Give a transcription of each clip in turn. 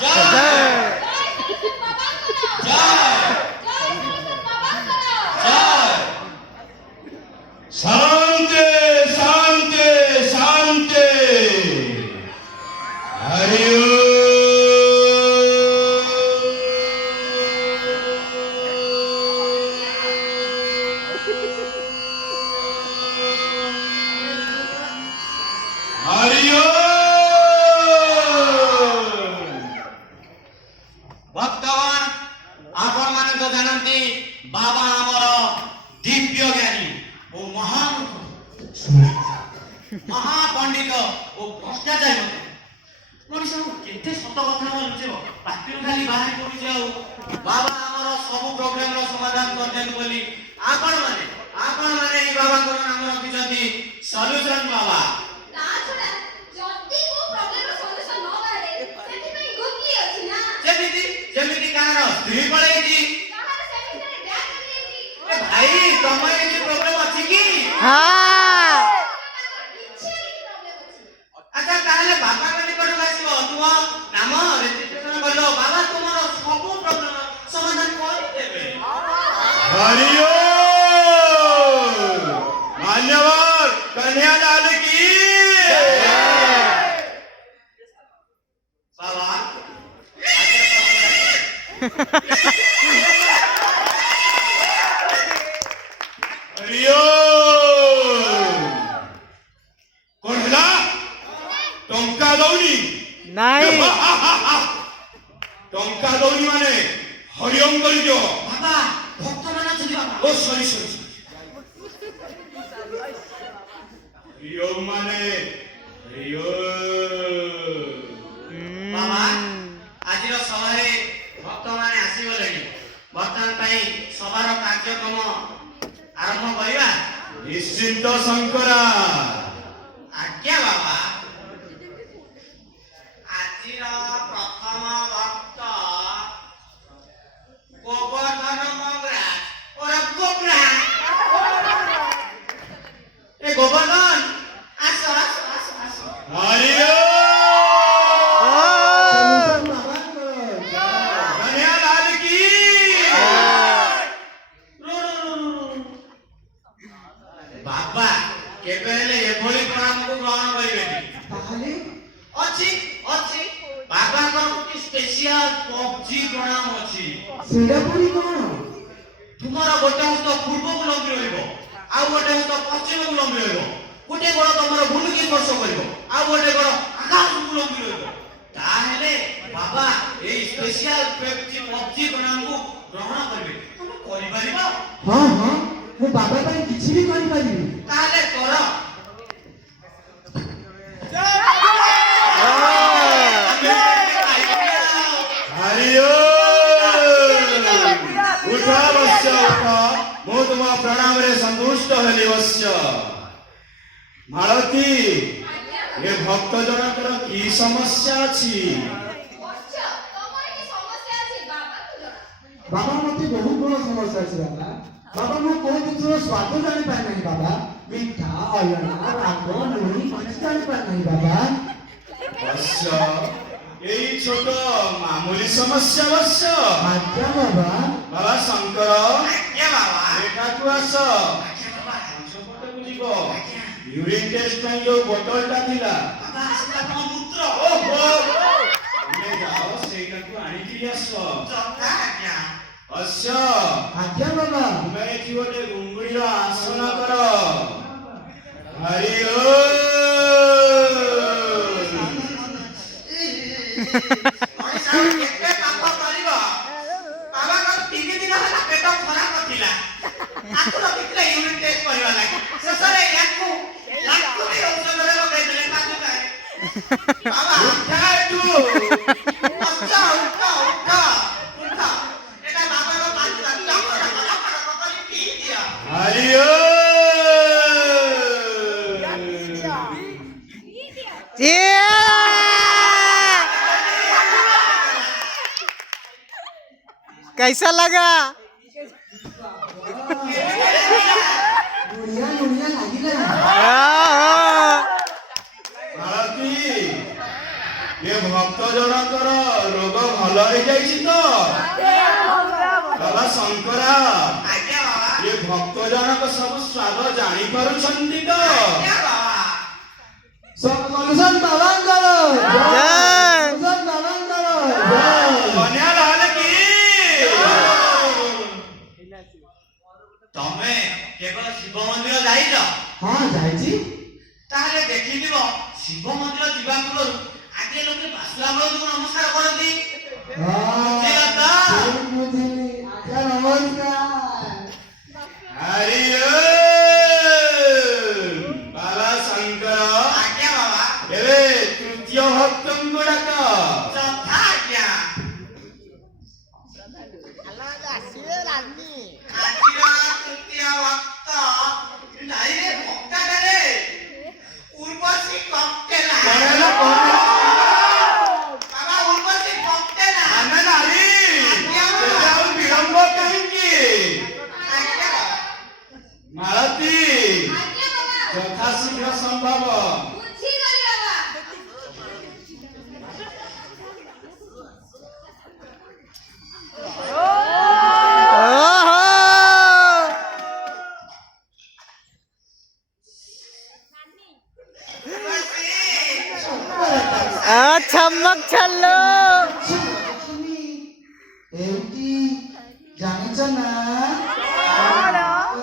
जय शांति शांति शांति हरि भक्तगण आपण माने तो जानती बाबा आमर दिव्य ज्ञानी ओ महान महापंडित ओ भ्रष्टाचारी मनीष केते सत कथा बोलुछो पाटिर खाली बाहर पड़ी जाऊ बाबा आमर सब प्रॉब्लम रो समाधान कर देन बोली आपण माने ई बाबा को नाम रखिजती सॉल्यूशन बाबा ता छोड़ा जल्दी को प्रॉब्लम रो सॉल्यूशन न बारे सेठी पे गुटली अछि ना जेमिति कार स्त्री पळेजी कहार सेमिस्टर बैक करिएजी ए भाई तमय की प्रॉब्लम अछि की हाँ इच्छे की प्रॉब्लम अछि अच्छा ताले बाबा को निकट आसीबो तुम नाम रेजिस्ट्रेशन करलो बाबा तुमरो सब प्रॉब्लम समाधान कर देबे हरि मान्यवर कन्यालाल की बाबा हरि कौन है टंका दौनी नहीं टंका दौनी माने हरिओम कर दियो बाबा भक्त माना छथि बाबा ओ सॉरी सॉरी हरिओम माने बाबा आजिर सभारे भक्त माने आसी गलेनी वर्तमान पई सभार कार्यक्रम आरंभ करिबा निश्चिंत शंकरा आज्ञा बाबा आजिर प्रथम भक्त गोवर्धन मंगराज और गोबरा ए गोवर्धन आस आस आस आस हरिओम कन्यालाल की बाबा केबेले एभली प्रणाम को ग्रहण करिबेनी ताहले अछि अछि बाबा को स्पेशल पबजी प्रणाम अछि सेडा पुरी कोन तुमरा गोटे हस्त पूर्व को लंबी रहइबो आ गोटे हस्त पश्चिम को लंबी रहइबो गोटे गोड़ तमरो भूमि की स्पर्श करिवो आ गोटे गोड़ आकाश को लंबी रहइबो ताहेले बाबा ए स्पेशल पबजी प्रणाम को ग्रहण करिबे तुम करि परिबो हां हां मो बाबा ପାଇଁ କିଛି ବି କରି ପାରିବି ताले कर उठा बच्चा उठा मो तुम प्रणाम रे संतुष्ट हेली बच्चा मालती ये भक्त जनकर की समस्या अछि अच्छा तमर की समस्या अछि बाबा को जरा बाबा मते बहुत बड़ समस्या अछि बाबा बाबा मो कोन जिनिसर स्वाद जानि पाइ नाही बाबा मिठा अयना राग लुणी କିଛି जानि पाइ नाही बाबा बच्चा यही छोट मामूली समस्या बच्चा आज्ञा बाबा बाबा शंकर आज्ञा बाबा एका तू आस आज्ञा बाबा पछपटे बुझिबो यूरिन टेस्ट ପାଇଁ जो बोतल टा थिला बाबा आसिला तम मूत्र ओहो तुमे जाओ ସେଇଟାକୁ ଆଣିକି ଆସ जता आज्ञा अश्य आज्ञा बाबा तुमे ଏଠି ଗୋଟେ ଗୁଙ୍ଗୁଡିର ଆସନ କର ହରି ଓମ୍ ମଣିଷ କେତେ ପାପ କରିବ ବାବା କ 3 ଦିନ ହେଲା ପେଟ ଖରାପ ଥିଲା ଆକୁ ରଖିଥିଲେ ୟୁରିନ ଟେଷ୍ଟ କରିବା ଲାଗି ଶେଷରେ ୟାକୁ ବି ଔଷଧରେ ଲଗେଇଦେଲେ କାଜୁ ବାବା ଉଠା ଏଠୁ ଉଠ ଉଠ ଉଠ ଉଠ ଏଟା ବାବାର ପାଠଟା ଚକଡ କରି ପିଇ ଦିଅ ହରି ଓମ୍ कैसा लगा? दुनिया दुनिया लागिला भारती ଏ ଭକ୍ତ ଜଣଙ୍କର ରୋଗ ଭଲ ହେଇଯାଇଛି ତ ବାବା ଶଙ୍କରା ଆଜ୍ଞା ବାବା ଏ ଭକ୍ତ ଜଣକ ସବୁ ସ୍ୱାଦ ଜାଣିପାରୁଛନ୍ତି ତ ସଲୁସନ ବାବାଙ୍କର ଜୟ। ସଲୁସନ ବାବାଙ୍କର ଜୟ। କନ୍ୟା ଲାଲ କି ତମେ କେବଳ ଶିବ ମନ୍ଦିର ଯାଇଛ ହଁ ଯାଇଛି ତାହେଲେ ଦେଖିଥିବ ଶିବ ମନ୍ଦିର ଯିବା ପୂର୍ବରୁ ଆଗେ ଲୋକେ ବାସୁଆ ବଳକୁ ନମସ୍କାର କରନ୍ତି ବୁଝିଲ ତ? ବୁଝିଲି ଆଜ୍ଞା ନମସ୍କାର ହରି ବାବା ଶଙ୍କର ଆଜ୍ଞା ବାବା ଏବେ ତୃତୀୟ ଭକ୍ତଙ୍କୁ ଡାକ ଯଥା ଆଜ୍ଞା ଆଜିର ତୃତୀୟ ଭକ୍ତ ନାଇରେ ଭକ୍ତଟାରେ ଉର୍ବଶୀ କକ୍ଟେଲା କଣ ହେଲା କଣ ହେଲା? ବାବା ଉର୍ବଶୀ କକ୍ଟେଲା ଆମେ ନାରୀ ଏବେ ଆଉ ବିଳମ୍ବ କାହିଁକି ଆଜ୍ଞା ବାବା ମାଳତୀ ଆଜ୍ଞା ବାବା ଯଥାଶୀଘ୍ର ସମ୍ଭବ ବୁଝିଗଲି ବାବା ଓହୋ ଛମକ ଛାଲ ଏଇଠି ଜାଣିଛ ନା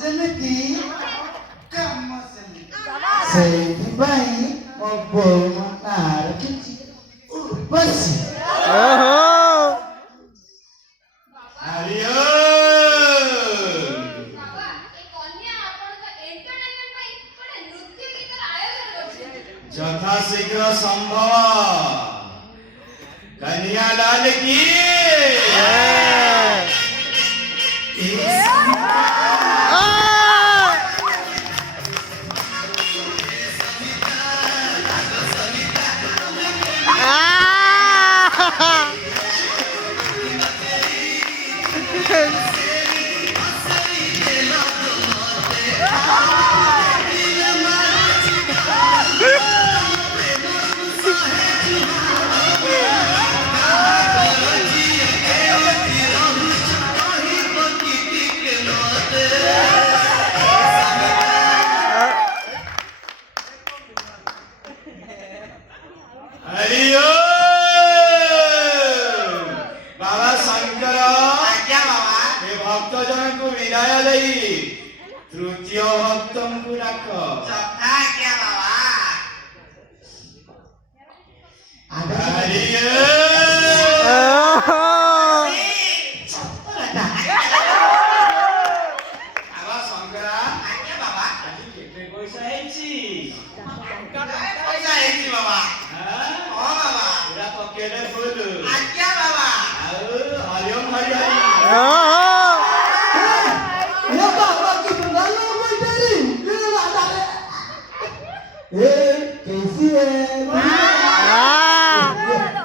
ଯେମିତି କାମ ସେଇଥିପାଇଁ ମୋ ବୋଉ ମୋ ନାଁ ରଖିଛି ଉର୍ବଶୀ ଓହୋ ହରି ବାବା ଏ କନ୍ୟା ଆପଣଙ୍କ ଏଣ୍ଟରଟେନମେଣ୍ଟ ପାଇଁ ଗୋଟେ ନୃତ୍ୟ ଗୀତର ଆୟୋଜନ କରିଛନ୍ତି ଯଥାଶୀଘ୍ର ସମ୍ଭବ କନ୍ୟା ଲାଲ କି ହରି ବାବା ଶଙ୍କର ଆଜ୍ଞା ବାବା ଏ ଭକ୍ତ ଜଣଙ୍କୁ ବିଦାୟ ଦେଇ ତୃତୀୟ ଭକ୍ତଙ୍କୁ ଡାକ ଯଥା ଆଜ୍ଞା ବାବା ହରି ଓହୋ ବାବା ଶଙ୍କରା ଆଜ୍ଞା ବାବା ଆଜି କେତେ ପଇସା ହେଇଛି ପଇସା ହେଇଛି ବାବା ହାଁ? ହଁ ବାବା ପୁରା ପକେଟ ଫୁଲ ଆଜ୍ଞା ବାବା ଆଉ ହରିଓମ ହରି ହରି ଓହୋ ये बाबा की बुलाना कोई तेरी ये राजा है ए कैसी है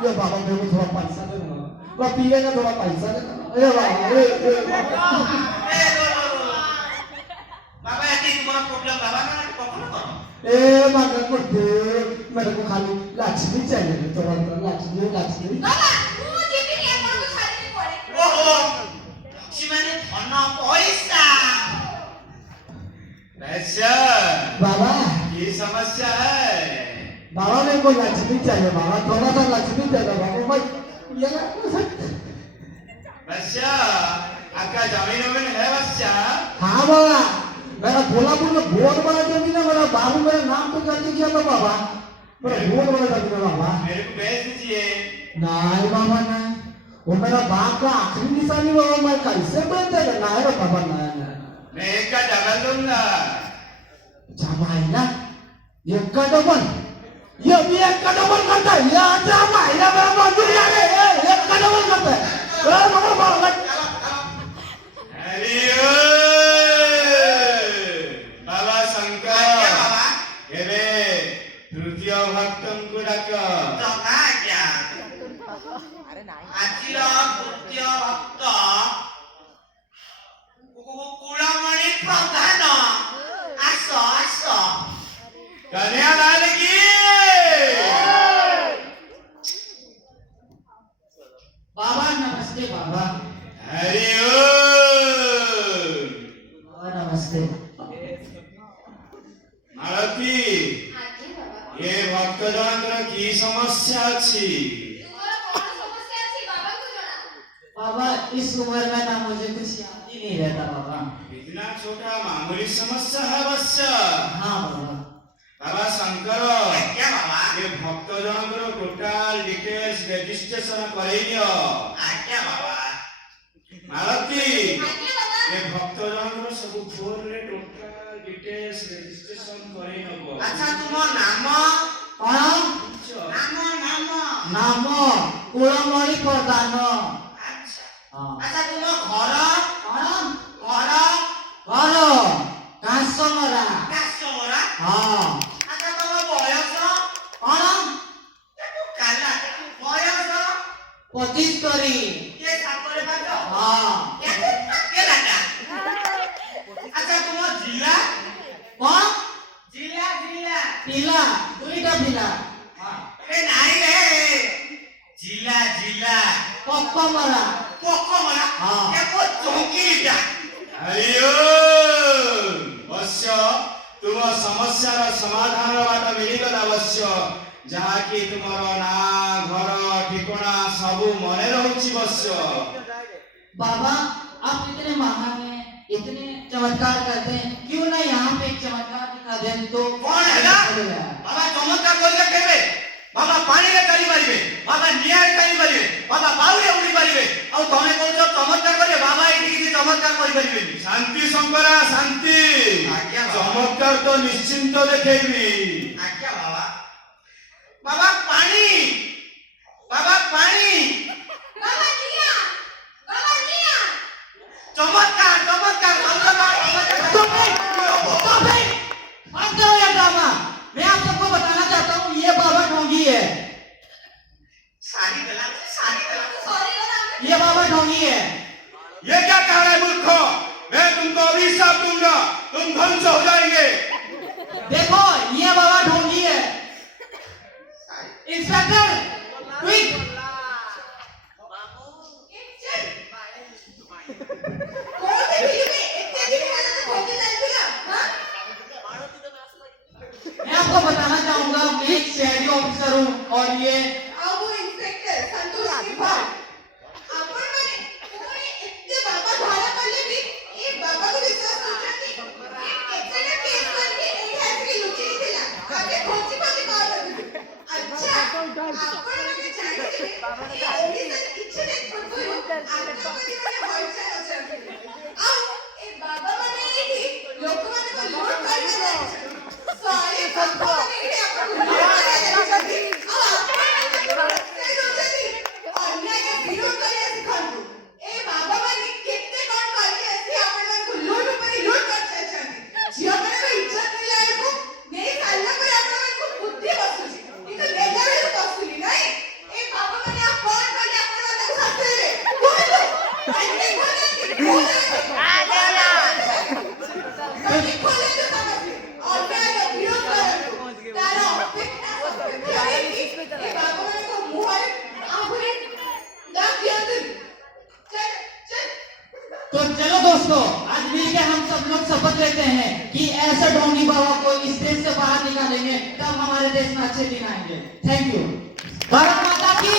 ये बाबा मेरे को थोड़ा पैसा देना वो पिएगा थोड़ा पैसा देना ए बाबा ए बाबा ଏଠି ତୁମର ପ୍ରୋବ୍ଲେମ ବାବା ନା କଖଣ କର ए मगर को दे मेरे को खाली लक्ष्मी चाहिए थोड़ा लक्ष्मी लक्ष्मी ବାବା ମୁଁ ଯିବିନି ଆପଣଙ୍କୁ ଛାଡ଼ିକି କୁଆଡ଼େ ଓହୋ ସେମାନେ ଧନ ପଇସା वैश्य बाबा ये समस्या है बाबा मेरे को लक्ष्मी चाहिए बाबा थोड़ा सा लक्ष्मी दे दो बाबा मैं ये वैश्य आपका जमीन वमीन है वैश्य हाँ बाबा मेरा कोल्हापुर में बहुत बड़ा जमीन है मेरा बाबू मेरा नाम तो कर दिया था बाबा मेरा बहुत बड़ा जमीन है बाबा मेरे को बेच दीजिए नहीं बाबा नहीं वो मेरा बाप का आखिरी निशानी बाबा मैं कैसे बेच देगा नहीं रे बाबा नहीं मैं एक का डबल दूंगा जमाई ना ये का डबल ये भी एक का डबल करता है ये जमाई ना मेरा मंजूर लगे एक का डबल करता है मगर बाबा हरि बाबा शंकर ଆଜ୍ଞା ବାବା ଏବେ ତୃତୀୟ ଭକ୍ତଙ୍କୁ ଡାକ ଯଥା ଆଜ୍ଞା ଆଜିର ତୃତୀୟ ଭକ୍ତ କୁଳମଣି ପ୍ରଧାନ ଆସ ଆସ କନ୍ୟା ଲାଲ କି नमस्ते बाबा। हरि ओम। बाबा नमस्ते। मालती आज्ञा बाबा ये भक्त जनकर की समस्या अछि? तुम्हारा कौन समस्या थी बाबा को जरा बाबा इस उम्र में ना मुझे कुछ याद ही नहीं रहता बाबा। इतना छोटा मामूली समस्या है अवश्य। हाँ बाबा। बाबा शंकर क्या बाबा ये भक्त जनकर टोटाल डिटेल्स रजिस्ट्रेशन करेनियो। आज्ञा बाबा मालती आज्ञा बाबा ये भक्त जनकर सब फोन रे टोटाल डिटेल्स रजिस्ट्रेशन करेनबो। अच्छा तुम नाम कौन? नाम नाम नाम कुलमणि प्रधान। अच्छा हाँ। अच्छा तुम घर कौन? घर घर कासमरा। कास्टमरा हाँ। अच्छा तुम बयस कौन? काला बयस 25 ये सातरे बात हाँ। के लाटा अच्छा तुम जिला कौन? जिला जिला पिला दुईटा पिला। ए नाही रे जिला जिला पक्कमरा। पोकोमरा हाँ। ये को चौकीटा हरि ओम। अवश्य तुम समस्यार समाधान बाट मिलिगला अवश्य जहाँ कि तुमर ना घर ठिकाना सब मने रहउछि अवश्य। बाबा आप इतने महान हैं, इतने चमत्कार करते हैं, क्यों ना यहाँ पे एक चमत्कार दिखा दें तो? कौन है ना बाबा चमत्कार करिया केबे बाबा पानी रे चली परिबे बाबा नियार चली परिबे बाबा बाउरे उड़ी परिबे और तमे कहउछ चमत्कार करिए बाबा एठी कि चमत्कार करि परिबे शांति शंकरा शांति। आज्ञा बाबा। चमत्कार तो निश्चिंत देखेबी। आज्ञा बाबा बाबा पानी बाबा निया चमत्कार चमत्कार हम जाओ यार ड्रामा। मैं आप सबको बताना चाहता हूँ ये बाबा ढोंगी है। सारी गला सॉरी बाबा ये बाबा ढोंगी है। ये क्या कह रहे मूर्खो? मैं तुमको अभिशाप दूंगा, तुम ध्वंस हो जाएंगे। देखो ये बाबा ढोंगी है। Inspector quick. कौन से फिल्म में इतने दिन वाला तो खोके चलतीला हां मैं आपको बताना चाहूंगा मैं एक सीआईडी ऑफिसर हूँ और ये अब वो इंस्पेक्टर संतोष त्रिपाठी आपण माने कोणी इतने बाबा धारा पडले भी ये बाबा को विश्वास करते एक्चुअली केस करके एक ऐसे लुची दिला आगे खोची खोची कॉल करते अच्छा आपण माने जाणते ये ऑफिसर इच्छे देत पडतो आता मध्ये माने व्हायचं असेल आओ ए बाबा माने इथे लोक माने को लूट करायला सॉरी बाबा माने इथे आपण लूट करायला जाते अन्याय विरोध करायला शिकवतो ए बाबा माने कितने कोण करे असे आपण को लूट उपरी लूट करते अछंती जिया माने को इज्जत नाही लायको नाही चालला पर आपण को बुद्धी बसुली इथे लेला वेळ बसुली नाही ए बाबा माने आप कोण करे आपण मला सांगते रे बोल आणि बोल कधी खोले तो समजली अन्याय विरोध करतो त्याला अपेक्षा ए बाबा माने को मुहार आहुरी दाब दिया चल चल तो चलो दोस्तों आज मिलकर हम सब लोग शपथ लेते हैं कि ऐसे ढोंगी बाबा को इस देश से बाहर निकालेंगे तब हमारे देश में अच्छे दिन आएंगे। Thank you. भारत माता की